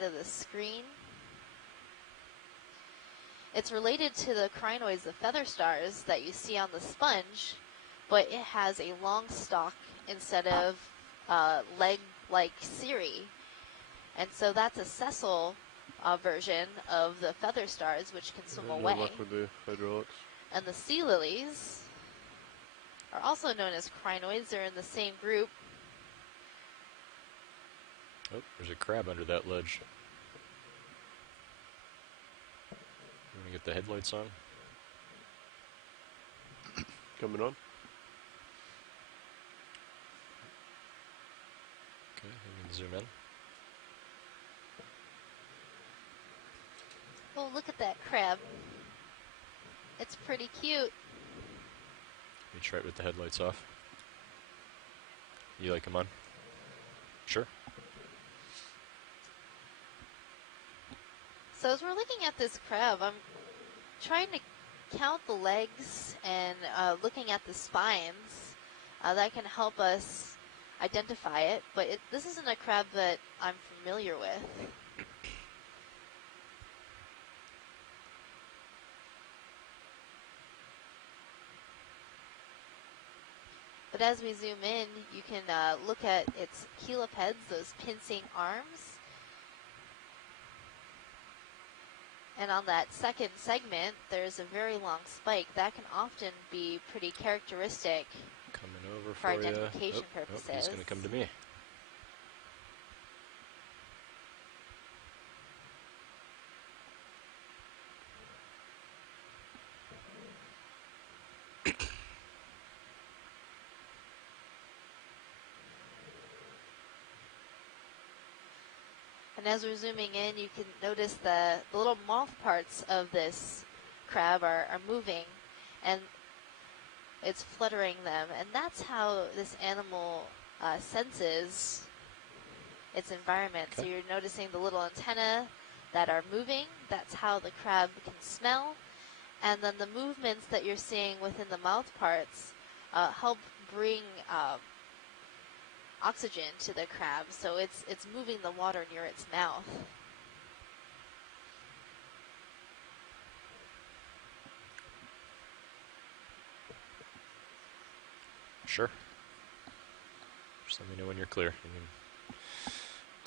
of the screen. It's related to the crinoids, the feather stars that you see on the sponge, but it has a long stalk instead of leg-like cirri. And so that's a sessile version of the feather stars, which can swim away. Good luck with the hydraulics. And the sea lilies are also known as crinoids. They're in the same group. Oh, there's a crab under that ledge. You want to get the headlights on? Coming on. Okay, you can zoom in. Oh, look at that crab. It's pretty cute. Let me try it with the headlights off. You like them on? Sure. So as we're looking at this crab, I'm trying to count the legs and looking at the spines. That can help us identify it, but this isn't a crab that I'm familiar with. But as we zoom in, you can look at its helipeds, those pincing arms. And on that second segment, there's a very long spike. That can often be pretty characteristic Coming over for you. identification purposes. He's going to come to me. And as we're zooming in, you can notice the little mouth parts of this crab are moving, and it's fluttering them. And that's how this animal senses its environment. Okay. So you're noticing the little antennae that are moving. That's how the crab can smell. And then the movements that you're seeing within the mouth parts help bring oxygen to the crab, so it's moving the water near its mouth. Sure. Just let me know when you're clear. You can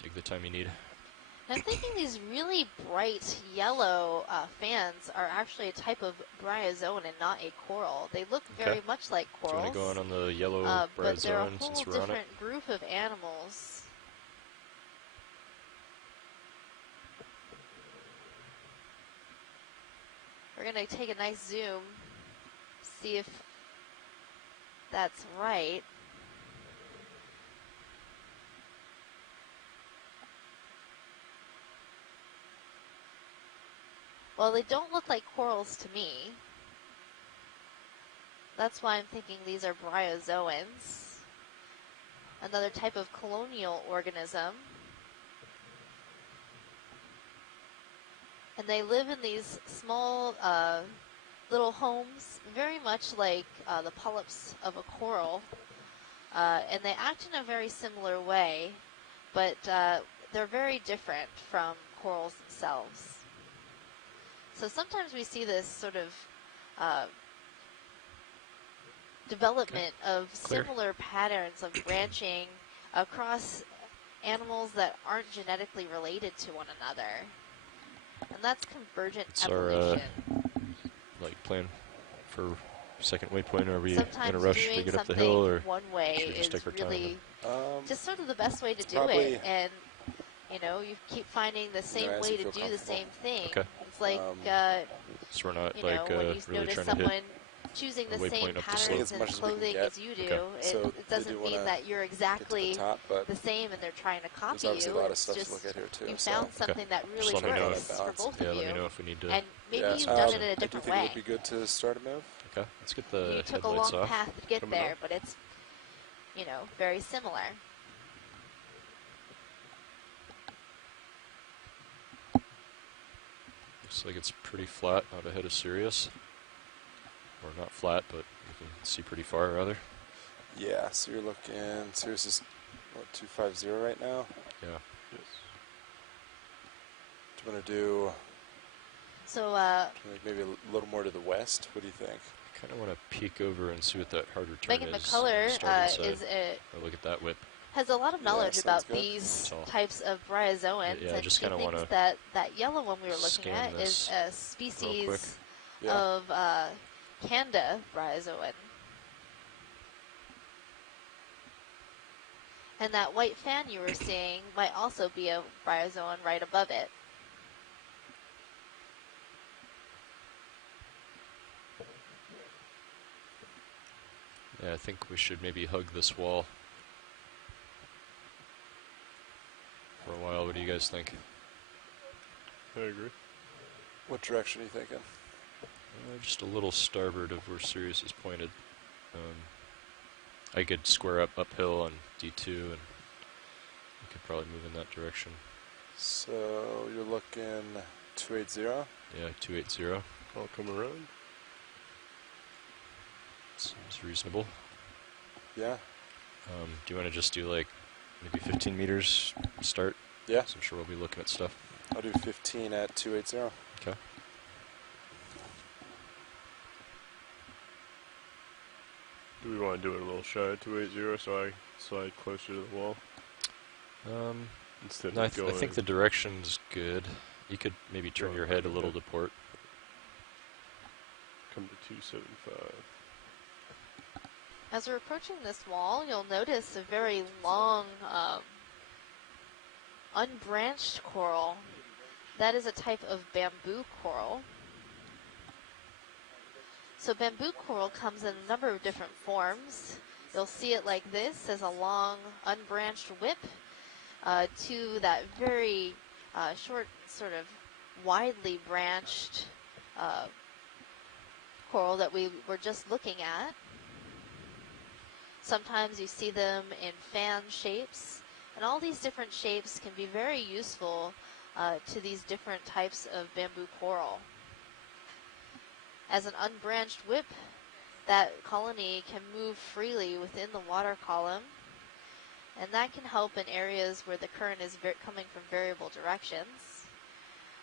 take the time you need. I'm thinking these really bright yellow fans are actually a type of bryozoan and not a coral. They look very much like corals. Do you want to go on the yellow but they're a bryozoan whole since we're on it? different group of animals. We're going to take a nice zoom, see if that's right. Well, they don't look like corals to me. That's why I'm thinking these are bryozoans, another type of colonial organism. And they live in these small little homes, very much like the polyps of a coral. And they act in a very similar way, but they're very different from corals themselves. So sometimes we see this sort of development of similar patterns of branching across animals that aren't genetically related to one another. And that's convergent evolution. Like plan for second waypoint, are we Sometimes in a rush to get up the hill, or one way should we just is take our time? really just sort of the best way to do it. And you know, you keep finding the same way to do the same thing. Okay. It's like so we're not you know, when you really notice trying someone to hit choosing the waypoint same up the patterns slope. and clothing as you do, it doesn't mean that you're exactly the same and they're trying to copy you. It's just you found something that really works for both of you. Let me know if we need to. And maybe you've done it in a different way. I think it would be good to start a move. Okay, let's get the You took a headlights long off. path to get there, but it's, you know, very similar. Looks like it's pretty flat out ahead of Sirius. Or not flat, but you can see pretty far, rather. Yeah, so you're looking, Sirius is, what, 250 right now? Yeah. Yes. Do you want to do So like maybe a little more to the west? What do you think? I kind of want to peek over and see what that harder turn Megan is. McCullough Start inside. Oh, Look at that whip. has a lot of knowledge sounds about good. these Tall. types of bryozoans, Yeah, I and just she kinda thinks wanna that that yellow one we were looking scan at is this a real quick. species Yeah. of Canda bryozoan. And that white fan you were seeing might also be a bryozoan right above it. Yeah, I think we should maybe hug this wall for a while. What do you guys think? I agree. What direction are you thinking? Just a little starboard of where Sirius is pointed. I could square up uphill on D2 and we could probably move in that direction. So you're looking 280. Yeah, 280. I'll come around. Seems reasonable. Yeah. Do you want to just do like maybe 15 meters start? Yeah. So I'm sure we'll be looking at stuff. I'll do 15 at 280. Okay. Do we want to do it a little shy of 280 so I slide closer to the wall? Instead No, I of going... think the direction's good. You could maybe turn Go your head a over little there. to port. Come to 275. As we're approaching this wall, you'll notice a very long, unbranched coral. That is a type of bamboo coral. So bamboo coral comes in a number of different forms. You'll see it like this, as a long, unbranched whip, to that very short, sort of widely branched coral that we were just looking at. Sometimes you see them in fan shapes, and all these different shapes can be very useful to these different types of bamboo coral. As an unbranched whip, that colony can move freely within the water column, and that can help in areas where the current is coming from variable directions.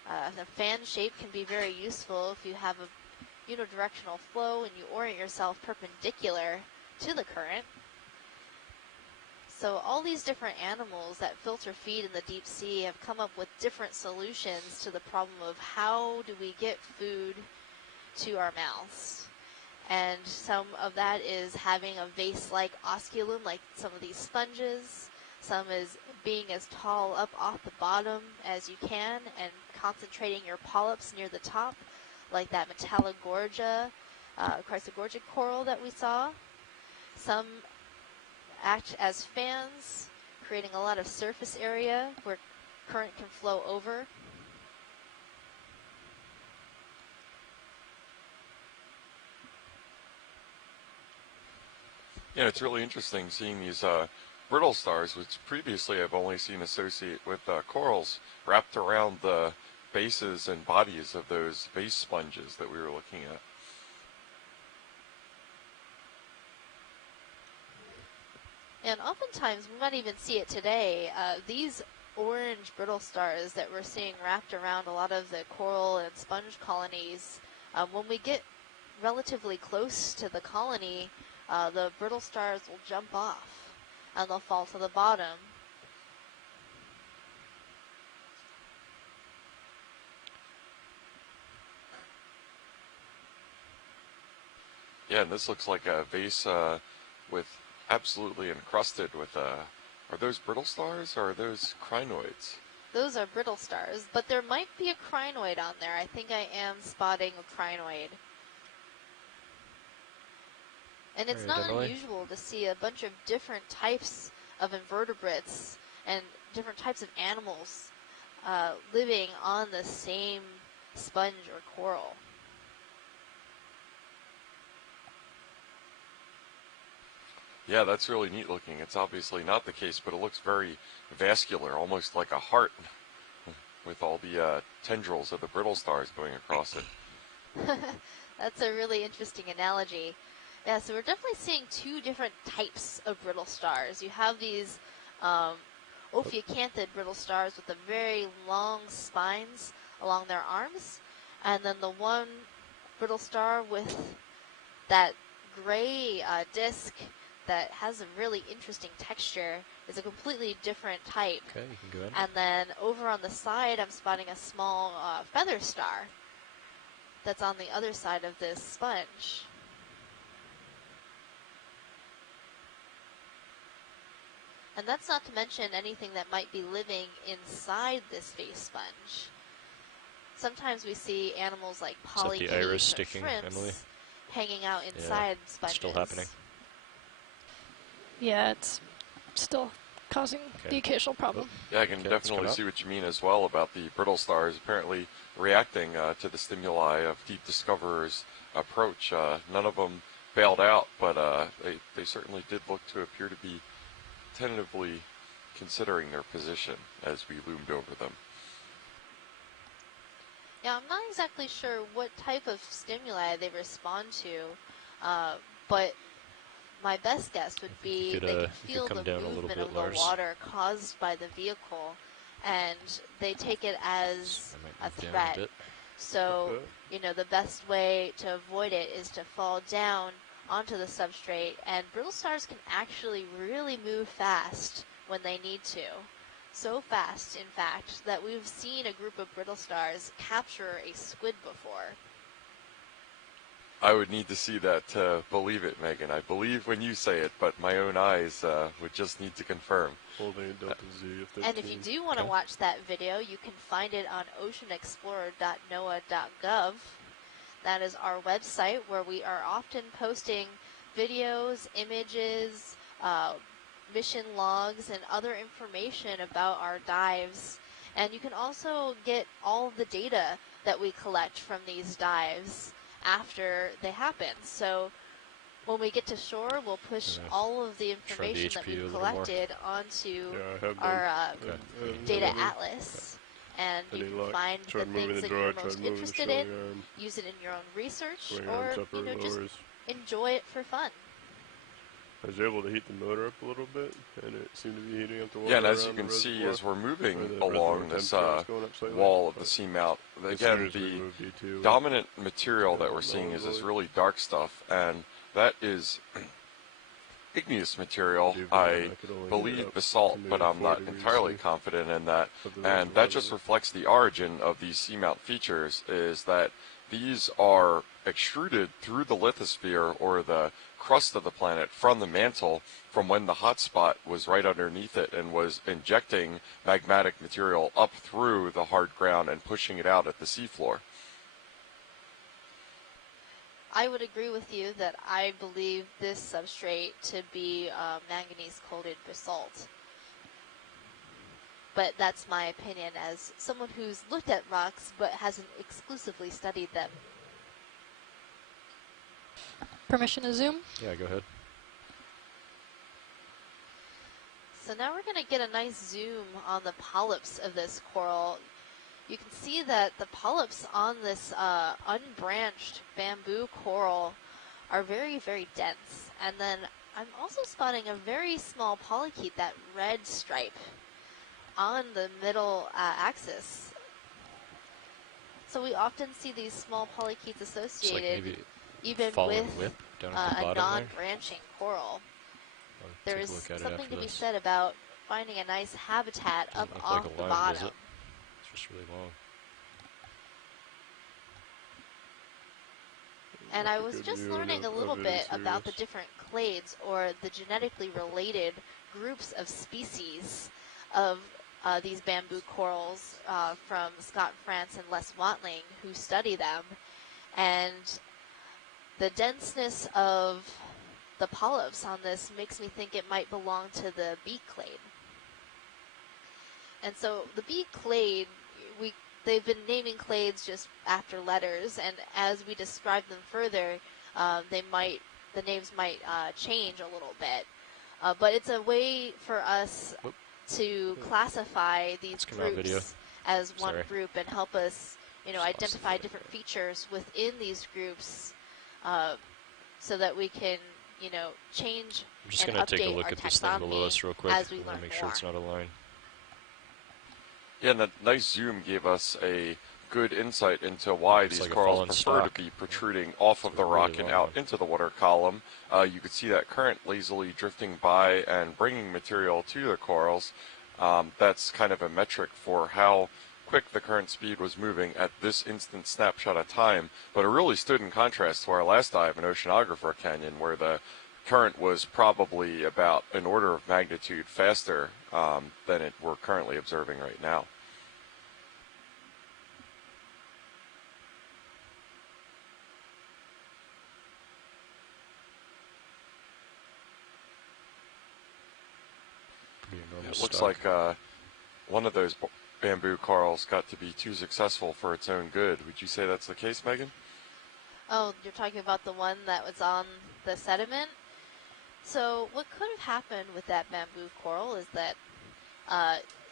The fan shape can be very useful if you have a unidirectional flow and you orient yourself perpendicular to the current. So all these different animals that filter feed in the deep sea have come up with different solutions to the problem of how do we get food to our mouths. And some of that is having a vase-like osculum like some of these sponges. Some is being as tall up off the bottom as you can and concentrating your polyps near the top, like that Metallogorgia, Chrysogorgic coral that we saw. Some act as fans, creating a lot of surface area where current can flow over. Yeah, it's really interesting seeing these brittle stars, which previously I've only seen associate with corals wrapped around the bases and bodies of those vase sponges that we were looking at. And oftentimes, we might even see it today, these orange brittle stars that we're seeing wrapped around a lot of the coral and sponge colonies, when we get relatively close to the colony, the brittle stars will jump off and they'll fall to the bottom. Yeah, and this looks like a vase with absolutely encrusted with are those brittle stars or are those crinoids? Those are brittle stars, but there might be a crinoid on there. I think I am spotting a crinoid. And it's not unusual to see a bunch of different types of invertebrates and different types of animals living on the same sponge or coral. Yeah, that's really neat looking. It's obviously not the case, but it looks very vascular, almost like a heart, with all the tendrils of the brittle stars going across it. That's a really interesting analogy. Yeah, so we're definitely seeing two different types of brittle stars. You have these Ophiacanthid brittle stars with the very long spines along their arms, and then the one brittle star with that gray disc that has a really interesting texture is a completely different type. Okay, you can go ahead. And then over on the side, I'm spotting a small feather star that's on the other side of this sponge. And that's not to mention anything that might be living inside this face sponge. Sometimes we see animals like Is that the polychaetes iris or sticking, shrimps Emily? hanging out inside sponges. Still happening. Yeah, it's still causing the occasional problem. Yeah, I can Okay, let's definitely come see up. what you mean as well about the brittle stars apparently reacting to the stimuli of Deep Discoverer's approach. None of them bailed out, but they certainly did look to appear to be tentatively considering their position as we loomed over them. Yeah, I'm not exactly sure what type of stimuli they respond to, but my best guess would be could, they you can could feel come the down a little movement bit, of the Lars. water caused by the vehicle, and they take it as I a might move down threat. a bit. So, Okay. the best way to avoid it is to fall down onto the substrate, and brittle stars can actually really move fast when they need to. So fast, in fact, that we've seen a group of brittle stars capture a squid before. I would need to see that to believe it, Megan. I believe when you say it, but my own eyes would just need to confirm. Holding a Delta Z of 13. And if you do want to Okay. watch that video, you can find it on oceanexplorer.noaa.gov. That is our website where we are often posting videos, images, mission logs, and other information about our dives. And you can also get all of the data that we collect from these dives after they happen. So when we get to shore, we'll push Yeah. all of the Try the information that HP a we've little more. collected onto Yeah, I have our been. data Any atlas. And you Any can luck? find the Tried moving things the that drawer, you're tried most moving the interested showing in, arm, use it in your own research, swing or arms, upper just lowers. enjoy it for fun. I was able to heat the motor up a little bit, and it seemed to be heating up the water Yeah, and as you around the can see, reservoir, as we're where moving the reservoir along this temperature was going up slightly, wall of but the seamount, as soon again, as we the moved E2, dominant material that Yeah, we're seeing lower is this void. really dark stuff, and that is igneous material. Dude, I I could only heat it believe up basalt, to but maybe I'm not 4 degrees entirely C confident in that. of the And reservoir that just level. reflects the origin of these seamount features, is that these are extruded through the lithosphere, or the crust of the planet, from the mantle, from when the hot spot was right underneath it and was injecting magmatic material up through the hard ground and pushing it out at the seafloor. I would agree with you that I believe this substrate to be manganese-coated basalt. But that's my opinion as someone who's looked at rocks but hasn't exclusively studied them. Permission to zoom? Yeah, go ahead. So now we're going to get a nice zoom on the polyps of this coral. You can see that the polyps on this unbranched bamboo coral are very, very dense. And then I'm also spotting a very small polychaete, that red stripe, on the middle axis. So we often see these small polychaetes It's like associated maybe even fallen with whip down at the a bottom there. non-branching coral. I'll There take is a look at it something after to be this. said about finding a nice habitat up Doesn't look off like a the line, does bottom. it? It's just really long. And I was Good just view learning a of little it bit in about the Sirius. different clades, or the genetically related groups of species of these bamboo corals from Scott France and Les Watling, who study them. And the denseness of the polyps on this makes me think it might belong to the beak clade. And so the beak clade, they've been naming clades just after letters, and as we describe them further, the names might change a little bit. But it's a way for us to classify these Let's come out video. groups as one Sorry. group and help us, Just lost identify the different features within these groups, so that we can, change I'm just and going to take a update look our at this thing below taxonomy us real quick. as we I want learn to make sure more. it's not a line. Yeah, and that nice zoom gave us a good insight into why Looks these like a corals fallen prefer stalk. to be protruding off of It's the a rock really and long out one. into the water column. You could see that current lazily drifting by and bringing material to the corals. That's kind of a metric for how quick the current speed was moving at this instant snapshot of time, but it really stood in contrast to our last dive in Oceanographer Canyon, where the current was probably about an order of magnitude faster than it we're currently observing right now. Pretty enormous It looks stock. like one of those bamboo corals got to be too successful for its own good. Would you say that's the case, Megan? Oh, you're talking about the one that was on the sediment? So what could have happened with that bamboo coral is that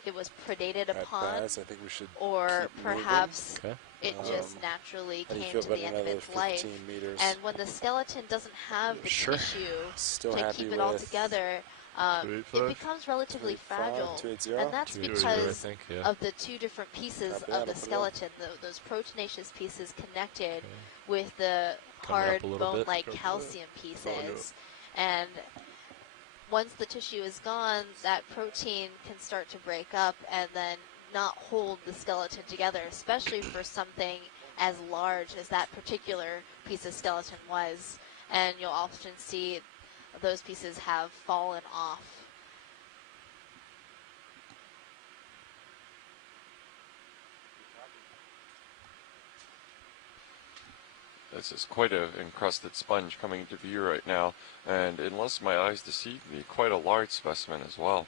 it was predated At upon, Baz, I think we should or keep moving. perhaps Okay. it just naturally How do you came feel to about the end of another its life. 15 meters? And when the skeleton doesn't have the Sure. tissue Still to happy keep it all with together, 285? it becomes relatively 285, fragile. 280? And that's 280, I because think, yeah. of the two different pieces Copy that, of I'll the put it on. skeleton, those proteinaceous pieces connected Okay. with the Coming up hard a little bit. bone-like Go for it. calcium Go on, pieces. And once the tissue is gone, that protein can start to break up and then not hold the skeleton together, especially for something as large as that particular piece of skeleton was. And you'll often see those pieces have fallen off. This is quite an encrusted sponge coming into view right now, and unless my eyes deceive me, quite a large specimen as well.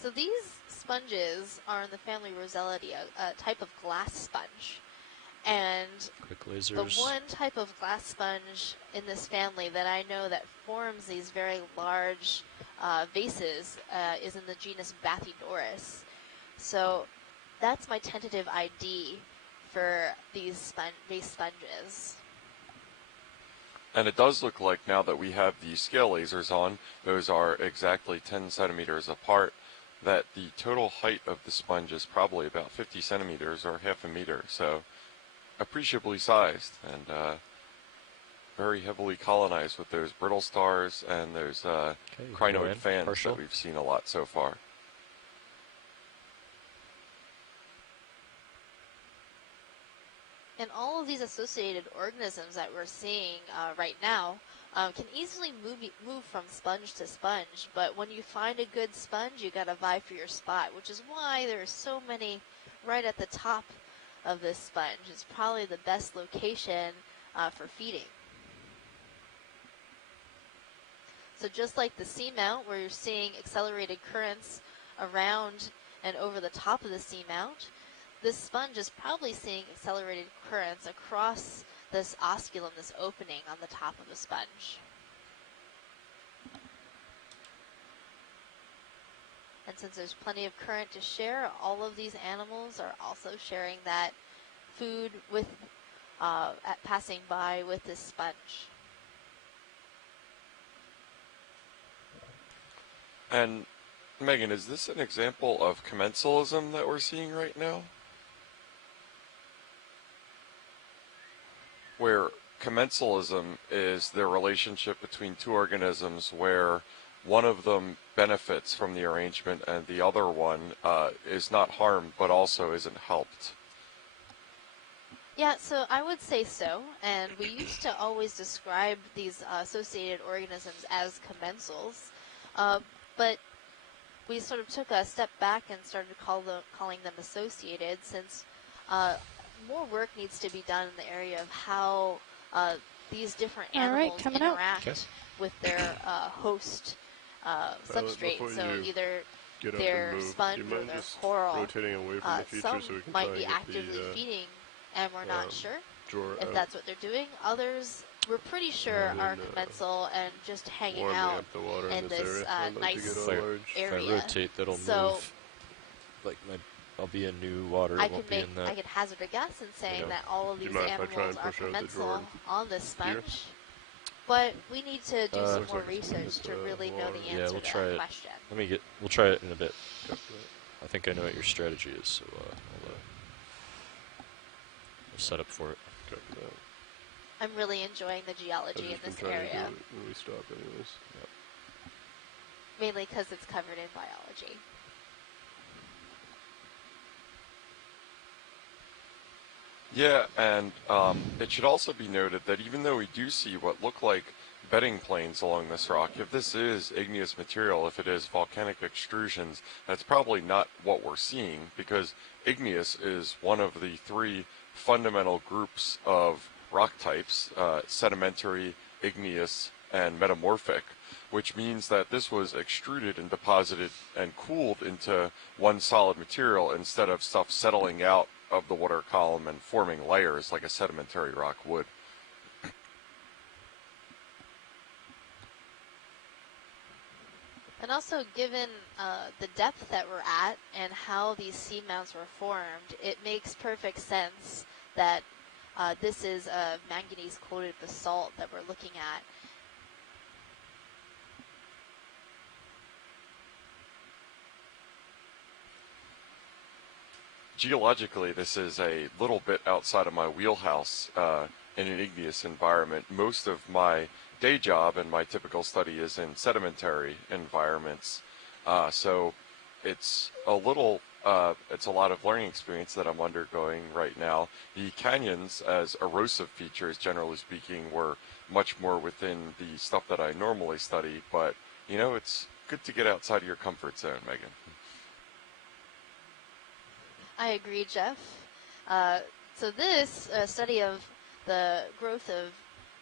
So these sponges are in the family Rosellidae, a type of glass sponge. And Quick the lasers. one type of glass sponge in this family that I know that forms these very large vases is in the genus Bathydoris. So that's my tentative ID for these vase sponges. And it does look like now that we have the scale lasers on, those are exactly 10 centimeters apart, that the total height of the sponge is probably about 50 centimeters or half a meter. So appreciably sized and very heavily colonized with those brittle stars and those Okay, crinoid go in, fans partial. that we've seen a lot so far. And all of these associated organisms that we're seeing right now can easily move from sponge to sponge. But when you find a good sponge, you got to vie for your spot, which is why there are so many right at the top of this sponge. It's probably the best location for feeding. So just like the seamount, where you're seeing accelerated currents around and over the top of the seamount, this sponge is probably seeing accelerated currents across this osculum, this opening on the top of the sponge. And since there's plenty of current to share, all of these animals are also sharing that food with passing by with this sponge. And Megan, is this an example of commensalism that we're seeing right now? Where commensalism is the relationship between two organisms where one of them benefits from the arrangement and the other one is not harmed but also isn't helped. Yeah, so I would say so, and we used to always describe these associated organisms as commensals, but we sort of took a step back and started calling them associated, since more work needs to be done in the area of how these different animals coming out. interact Okay. with their host substrate. before So you either Get up their and move. Do sponge you or mind their just coral, rotating away from the feature some so we can might try be and get actively the feeding, and we're not sure drawer if out? that's what they're doing. Others, we're pretty sure And are then, commensal and just hanging warming out up the water in in this this area. I'd like to nice get all Fire. large. If I area. rotate, that'll So move. Like I'll be in new water. I It can won't be in that. I can hazard a guess in saying know. that all of Do you these mind if I try animals and are push out the commensal drawer on this here? sponge. But we need to do some looks more like it's research just, to really know the yeah, answer we'll to try that it. question. We'll try it in a bit. Copy that. I think I know what your strategy is, so we'll set up for it. Copy that. I'm really enjoying the I've geology in just been this trying to do area, it when we stop anyways. mainly because it's covered in biology. Yeah, and it should also be noted that even though we do see what look like bedding planes along this rock, if this is igneous material, if it is volcanic extrusions, that's probably not what we're seeing, because igneous is one of the three fundamental groups of rock types, sedimentary, igneous, and metamorphic, which means that this was extruded and deposited and cooled into one solid material instead of stuff settling out of the water column and forming layers like a sedimentary rock would. And also, given the depth that we're at and how these seamounts were formed, it makes perfect sense that this is a manganese-coated basalt that we're looking at. Geologically, this is a little bit outside of my wheelhouse in an igneous environment. Most of my day job and my typical study is in sedimentary environments, so it's a little, it's a lot of learning experience that I'm undergoing right now. The canyons, as erosive features, generally speaking, were much more within the stuff that I normally study, but, you know, it's good to get outside of your comfort zone, Megan. I agree, Jeff. So this study of the growth of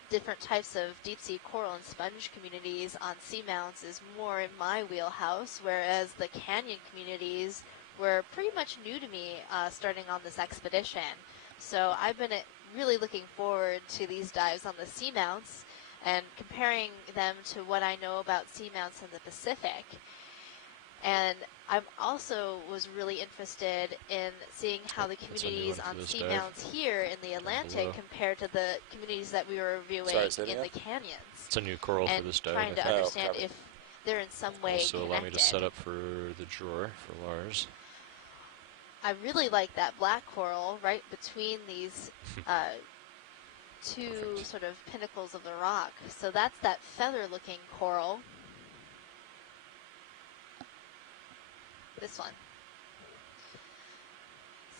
different types of deep-sea coral and sponge communities on seamounts is more in my wheelhouse, whereas the canyon communities were pretty much new to me starting on this expedition. So I've been really looking forward to these dives on the seamounts and comparing them to what I know about seamounts in the Pacific. And I also was really interested in seeing how the communities on seamounts here in the Atlantic compare to the communities that we were reviewing in the canyons. It's a new coral for this dive. And trying to understand if they're in some way also connected. Allow me to set up for the drawer for Lars. I really like that black coral right between these two sort of pinnacles of the rock. So that's that feather-looking coral. This one.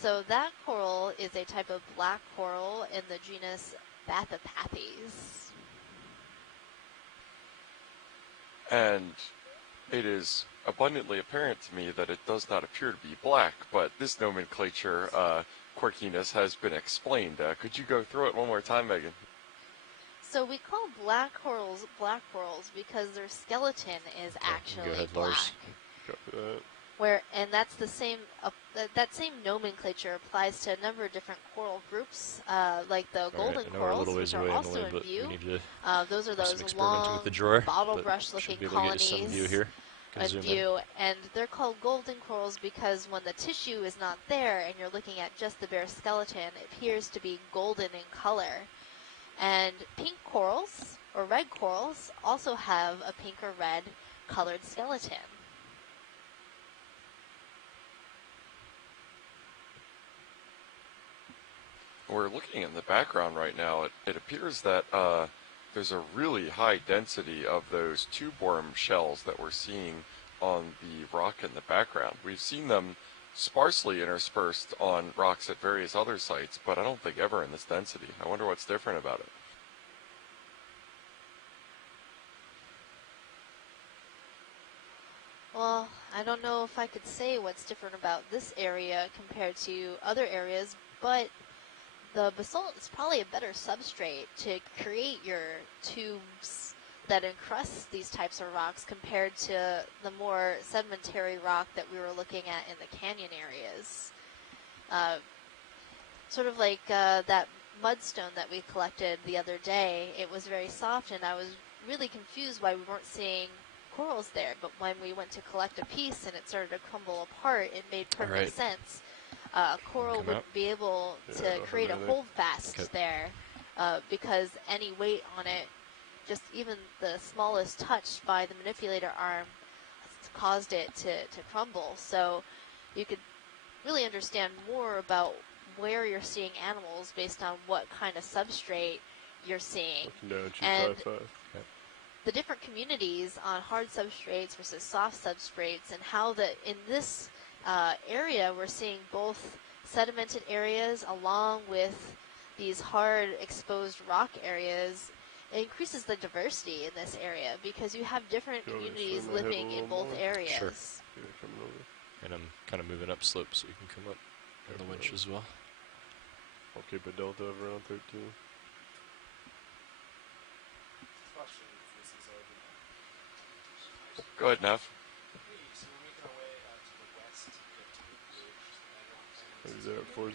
So that coral is a type of black coral in the genus Bathypathes. And it is abundantly apparent to me that it does not appear to be black, but this nomenclature, quirkiness, has been explained. Could you go through it one more time, Megan? So we call black corals because their skeleton is actually go ahead, black. Lars. Copy that. And that's the same. That same nomenclature applies to a number of different coral groups, like the golden corals, which are also in view. Those are those long, bottle brush-looking colonies in view, and they're called golden corals because when the tissue is not there and you're looking at just the bare skeleton, it appears to be golden in color. And pink corals or red corals also have a pink or red colored skeleton. We're looking in the background right now. It appears that there's a really high density of those tube worm shells that we're seeing on the rock in the background. We've seen them sparsely interspersed on rocks at various other sites, but I don't think ever in this density. I wonder what's different about it. Well, I don't know if I could say what's different about this area compared to other areas, but the basalt is probably a better substrate to create your tubes that encrust these types of rocks compared to the more sedimentary rock that we were looking at in the canyon areas. Sort of like that mudstone that we collected the other day. It was very soft, and I was really confused why we weren't seeing corals there. But when we went to collect a piece and it started to crumble apart, it made perfect sense. A coral would be able to create a holdfast there because any weight on it just even the smallest touch by the manipulator arm caused it to crumble. So you could really understand more about where you're seeing animals based on what kind of substrate you're seeing. Looking down And 255. the different communities on hard substrates versus soft substrates, and how that in this area we're seeing both sedimented areas along with these hard exposed rock areas. It increases the diversity in this area because you have different You want me to communities swing my head a living in little both more? areas. Sure. Yeah, coming over. And I'm kind of moving up slope so you can come up on the winch as well. I'll keep a delta of around 13. Go ahead, Neff. Maybe there at 40.